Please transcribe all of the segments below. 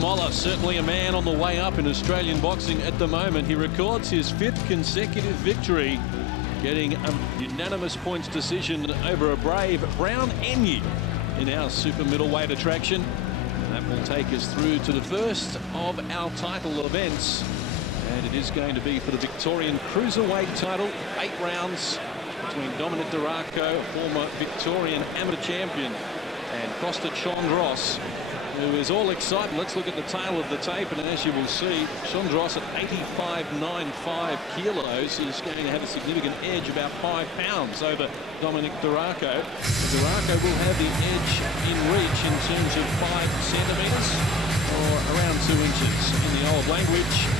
Moller, certainly a man on the way up in Australian boxing at the moment. He records his 5th consecutive victory, getting a unanimous points decision over a brave Brown Enyi in our super middleweight attraction. And that will take us through to the first of our title events. And it is going to be for the Victorian Cruiserweight title. 8 rounds between Domenic De Raco, a former Victorian amateur champion, and Costa Chondros, who is all excited. Let's look at the tail of the tape, and as you will see, Chondros at 85.95 kilos is going to have a significant edge, about 5 pounds over Domenic De Raco. De Raco will have the edge in reach in terms of 5 centimetres, or around 2 inches in the old language.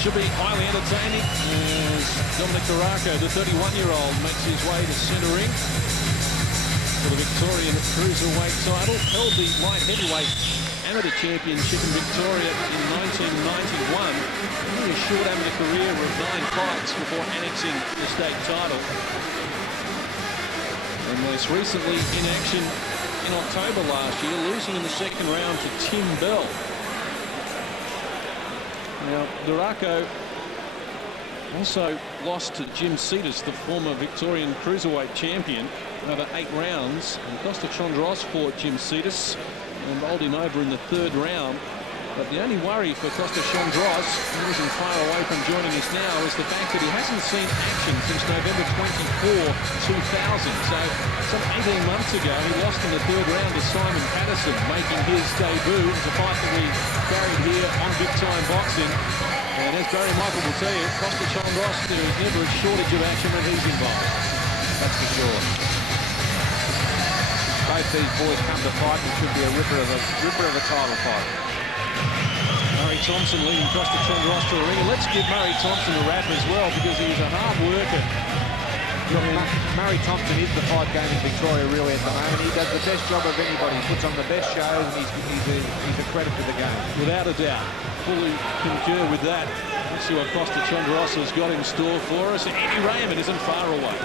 Should be highly entertaining as Domenic De Raco, the 31-year-old, makes his way to centre ring for the Victorian Cruiserweight title. Held the light heavyweight amateur championship in Victoria in 1991. Only a short amateur career of 9 fights before annexing the state title. And most recently in action in October last year, losing in the 2nd round to Tim Bell. Now, De Raco also lost to Jim Cetus, the former Victorian Cruiserweight champion, over 8 rounds. And Costa Chondros fought Jim Cetus and bowled him over in the 3rd round. But the only worry for Costa Chondros, who isn't far away from joining us now, is the fact that he hasn't seen action since November 24, 2000. So some 18 months ago, he lost in the 3rd round to Simon Patterson, making his debut. It was a fight that we carried here on Big Time Boxing. And as Barry Michael will tell you, Costa Chondros, there is never a shortage of action when he's involved. That's for sure. Both these boys come to fight, and should be a ripper of a title fight. Murray Thompson leading Costa Chondros to the ring. And let's give Murray Thompson a rap as well, because he's a hard worker. Look, Murray Thompson is the fight game in Victoria really at the moment. He does the best job of anybody. He puts on the best shows, and he's a credit to the game. Without a doubt. Fully concur with that. Let's see what Costa Chondros has got in store for us. Eddie Raymond isn't far away.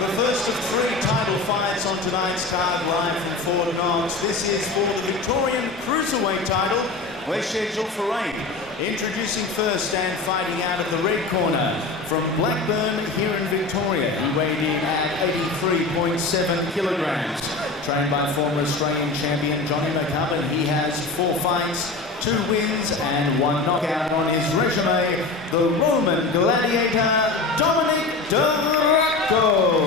The first of 3 title fights on tonight's card, live from Fort Knox. This is for the Victorian Cruiserweight title. We're scheduled for 8. Introducing first and fighting out of the red corner from Blackburn here in Victoria. He weighed in at 83.7 kilograms. Trained by former Australian champion Johnny McCubbin. He has 4 fights, 2 wins and 1 knockout on his resume. The Roman gladiator, Domenic De Raco.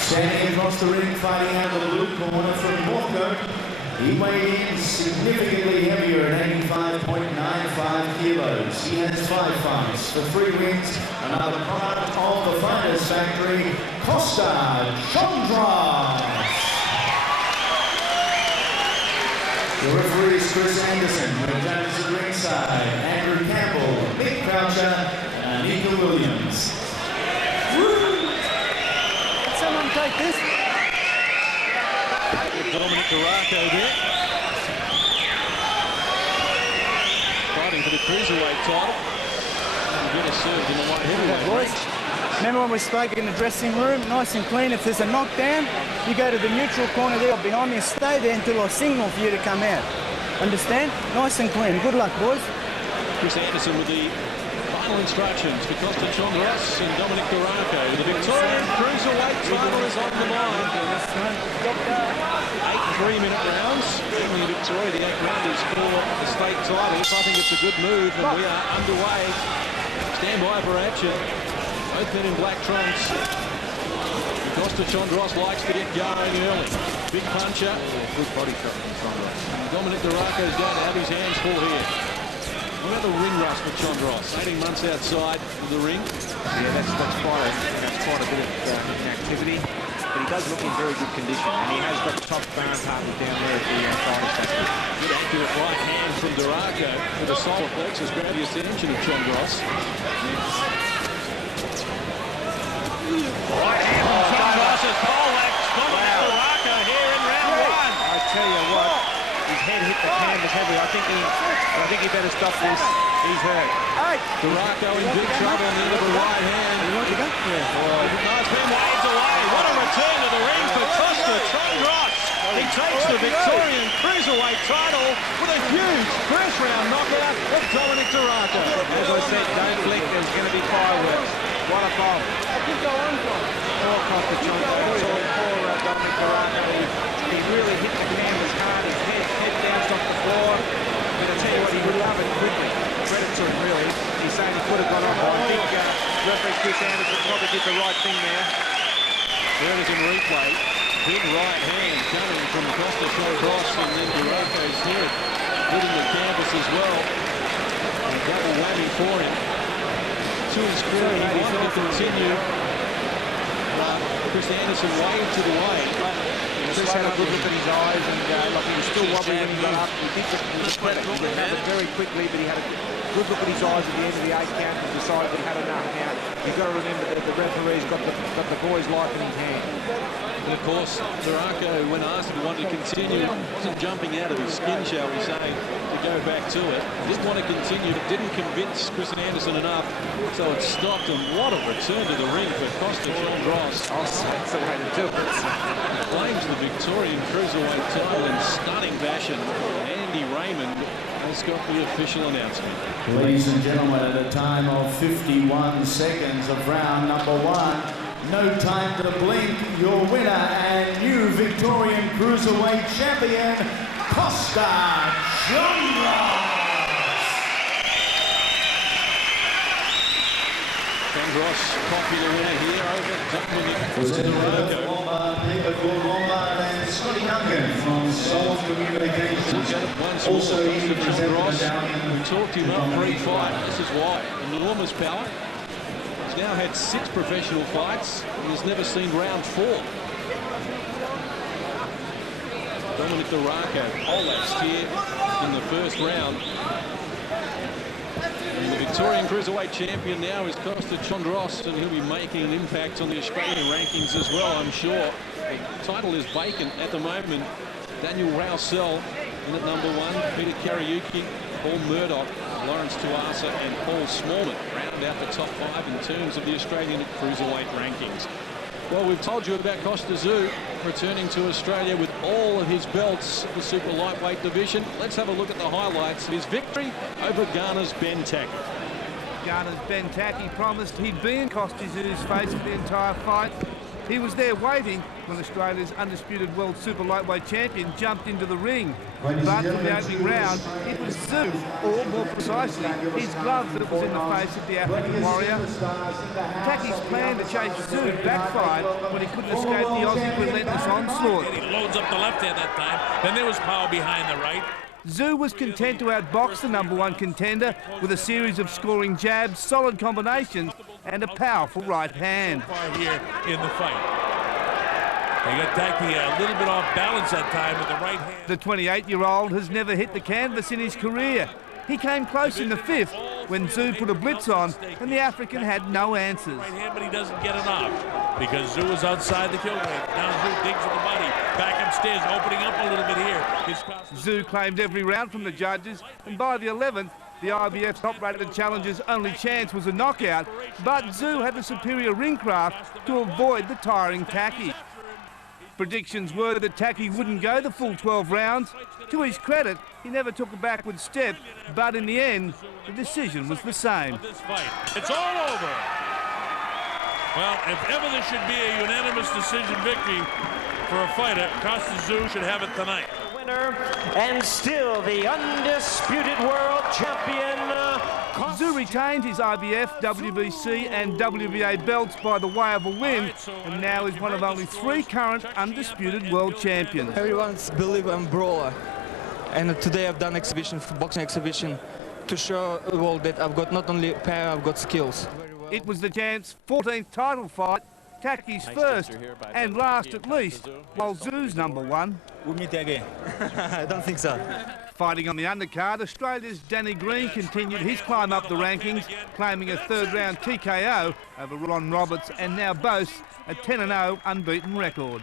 Standing across the ring, fighting out the blue corner from Northcote. He weighed in significantly heavier at 85.95 kilos. He has 5 fights for 3 wins. Another product of the Finest Factory, Costa Chondros. The referee is Chris Anderson, with judges at ringside, Andrew Campbell, Mick Croucher, and Nika Williams. Can someone take this? Domenic De Raco there. Fighting for the Cruiserweight title. He's going to serve in the light heavyweight range. Remember when we spoke in the dressing room? Nice and clean. If there's a knockdown, you go to the neutral corner there behind me and stay there until I signal for you to come out. Understand? Nice and clean. Good luck, boys. Chris Anderson with the final instructions for Costa Chondros and Domenic De Raco. The Victorian Cruiserweight title is on the line. 8 3-minute rounds. Only in Victoria, the 8 rounders for the state titles. I think it's a good move, and we are underway. Stand by for action. Both men in black trunks. Costa Chondros likes to get going early. Big puncher. Good body shot from Chondros. Domenic De Raco is going to have his hands full here. What about the ring rust for Chondros? 18 months outside of the ring. Yeah, that's quite a bit of inactivity. But he does look in very good condition, and he has got top barn partners down there at the Finest Factory. Good accurate right hand from De Raco with a solar plexus. Grab the attention of Chondros. Right hand from Chondros is poleaxed. Domenic De Raco here in round 1. I tell you what, his head hit the canvas heavily. I think he better stop this. He's hurt. De Raco in big trouble on the end of the right hand. You want to go? Yeah. No, it's been waved away. What a return to the ring for Costa Chondros. He takes the Victorian Cruiserweight title with a huge first-round knockout of Domenic De Raco. As I said, don't blink, there's going to be fireworks. What a bomb. Poor Costa Chondros, poor Domenic De Raco. He really hit the canvas hard. His head bounced off the floor. I'm going to tell you what, he recovered quickly. Credit to him, really. He's saying he could have gone off. I think referee Chris Anderson probably did the right thing there. There it is in replay. Big right hand coming from Costa Chondros, and then De Raco's head hitting the canvas as well. A double whammy for him. To his credit, he wanted to continue. Chris Anderson waved to the way. Chris had a good look at his eyes, and like he was still wobbly when he got up. He did the credit. He recovered very quickly, but he had a good look at his eyes at the end of the 8th count and decided that he had enough. Now, you've got to remember that the referee's got the boy's life in his hand. And of course, De Raco, when asked if he wanted to continue, wasn't jumping out of his skin, shall we say, to go back to it. Didn't want to continue, but didn't convince Chris Anderson enough, so it stopped. And what a return to the ring for Costa Chondros. Oh, that's the way to do it. Claims the Victorian Cruiserweight title in stunning fashion. Andy Raymond has got the official announcement. Ladies and gentlemen, at a time of 51 seconds of round number 1, no time to blink, your winner and new Victorian Cruiserweight champion, Costa Chondros. Chondros, popular winner here over Domenic De Raco. And Scotty Duncan from Soul Communications. Also in Chondros, we talked him up pre-fight. This is why. Enormous power. He's now had 6 professional fights and has never seen round 4. Domenic De Raco collapsed here in the first round. And the Victorian Cruiserweight champion now is Costa Chondros, and he'll be making an impact on the Australian rankings as well, I'm sure. The title is vacant at the moment. Daniel Rousell in at number 1, Peter Kariuki, Paul Murdoch, Lawrence Tuasa and Paul Smallman round out the top 5 in terms of the Australian Cruiserweight rankings. Well, we've told you about Costa Tszyu returning to Australia with all of his belts in the super lightweight division. Let's have a look at the highlights of his victory over Ghana's Ben Taki. Ghana's Ben Taki promised he'd be in Costa Tszyu's face for the entire fight. He was there waiting when Australia's undisputed world super lightweight champion jumped into the ring. But from the opening round, it was Tszyu, or more precisely, his glove that was in the face of the African warrior. Taki's plan to chase Tszyu backfired when he couldn't escape the Aussie relentless onslaught. He loads up the left hand that time, then there was power behind the right. Tszyu was content to outbox the number 1 contender with a series of scoring jabs, solid combinations, and a powerful right hand. Here in the fight. They got Taki a little bit off balance that time with the right hand. The 28-year-old has never hit the canvas in his career. He came close in the 5th when Tszyu put a blitz on and the African had no answers. Right hand, but he doesn't get enough because Tszyu is outside the kill weight. Now Tszyu digs with the body, back upstairs, opening up a little bit here. Tszyu claimed every round from the judges, and by the 11th, the IBF's top-rated challenger's only chance was a knockout, but Tszyu had the superior ring craft to avoid the tiring Taki. Predictions were that Taki wouldn't go the full 12 rounds. To his credit, he never took a backward step, but in the end, the decision was the same. It's all over. Well, if ever there should be a unanimous decision victory for a fighter, Costa Tszyu should have it tonight. Winner and still the undisputed world champion. Tszyu retained his IBF, WBC and WBA belts by the way of a win, and now is one of only 3 current undisputed world champions. Everyone's believe I'm brawler, and today I've done exhibition, boxing exhibition, to show the world that I've got not only power, I've got skills. It was the Giants' 14th title fight, Taki's first and last at least, while Tszyu's number 1. We'll meet again. I don't think so. Fighting on the undercard, Australia's Danny Green continued his climb up the rankings, claiming a 3rd round TKO over Ron Roberts, and now boasts a 10-0 unbeaten record.